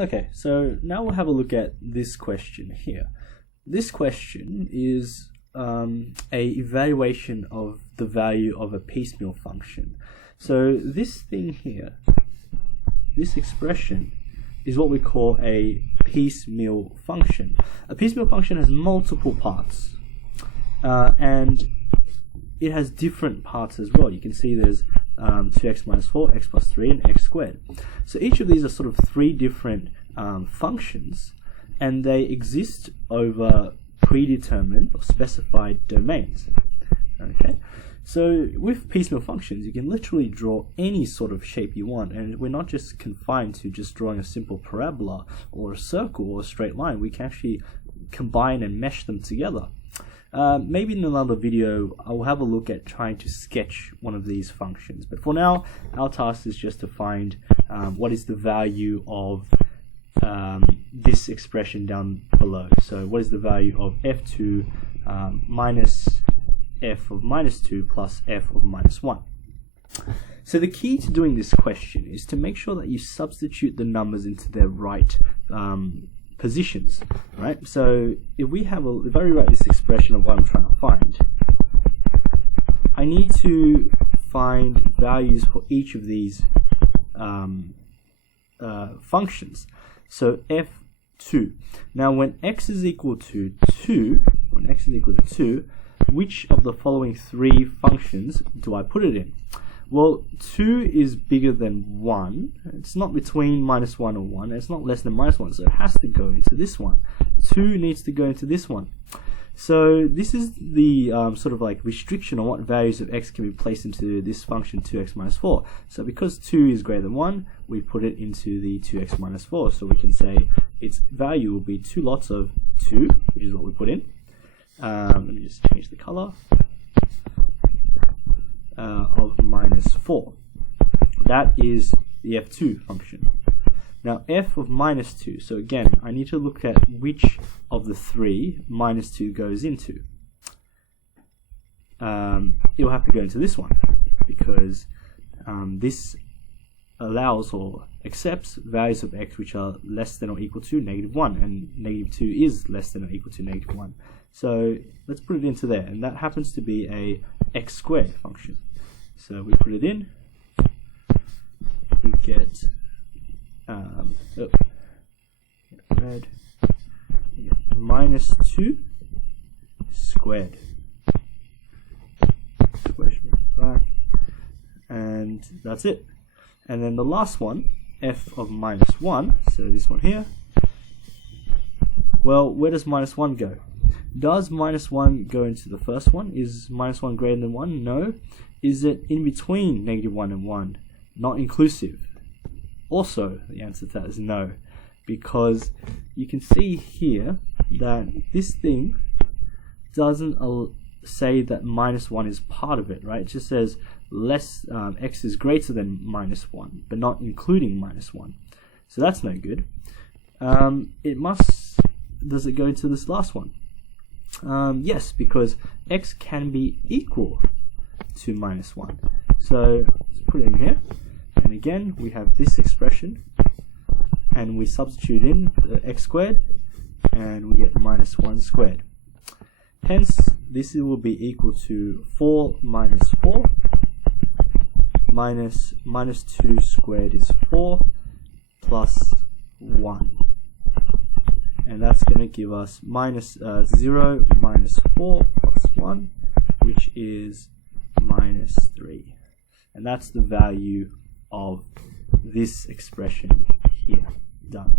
Okay, so now we'll have a look at this question here. This question is a evaluation of the value of a piecemeal function. So this thing here, this expression, is what we call a piecemeal function. A piecemeal function has multiple parts, and it has different parts as well. You can see there's 2x minus 4, x plus 3, and x squared. So each of these are sort of three different functions, and they exist over predetermined or specified domains. Okay, so with piecemeal functions, you can literally draw any sort of shape you want, and we're not just confined to just drawing a simple parabola or a circle or a straight line. We can actually combine and mesh them together. Maybe in another video I'll have a look at trying to sketch one of these functions, but for now our task is just to find what is the value of this expression down below. So what is the value of f2 minus f of minus 2 plus f of minus 1. So the key to doing this question is to make sure that you substitute the numbers into their right positions, right? So if I rewrite this expression of what I'm trying to find, I need to find values for each of these functions. So f2. Now when x is equal to 2, which of the following three functions do I put it in? Well, 2 is bigger than 1. It's not between minus 1 or 1. It's not less than minus 1, so it has to go into this one. 2 needs to go into this one. So this is the sort of like restriction on what values of x can be placed into this function 2x minus 4. So because 2 is greater than 1, we put it into the 2x minus 4. So we can say its value will be 2 lots of 2, which is what we put in. Let me just change the color. Of minus 4. That is the f2 function. Now f of minus 2, so again I need to look at which of the three minus 2 goes into. It will have to go into this one, because this allows or accepts values of x which are less than or equal to -1, and -2 is less than or equal to -1. So let's put it into there, and that happens to be a x squared function. So we put it in, we get minus 2 squared. And that's it. And then the last one, f of minus 1, so this one here, well, where does minus 1 go? Does minus 1 go into the first one? Is minus 1 greater than 1? No. Is it in between -1 and 1? Not inclusive. Also, the answer to that is no, because you can see here that this thing doesn't say that minus 1 is part of it, right? It just says x is greater than minus 1, but not including minus 1. So that's no good. Does it go into this last one? Yes, because x can be equal to minus 1. So let's put it in here, and again we have this expression, and we substitute in the x squared, and we get minus 1 squared. Hence this will be equal to 4 minus 4 minus minus 2 squared is 4 plus 1. And that's going to give us minus 0 minus 4 plus 1, which is minus 3. And that's the value of this expression here. Done.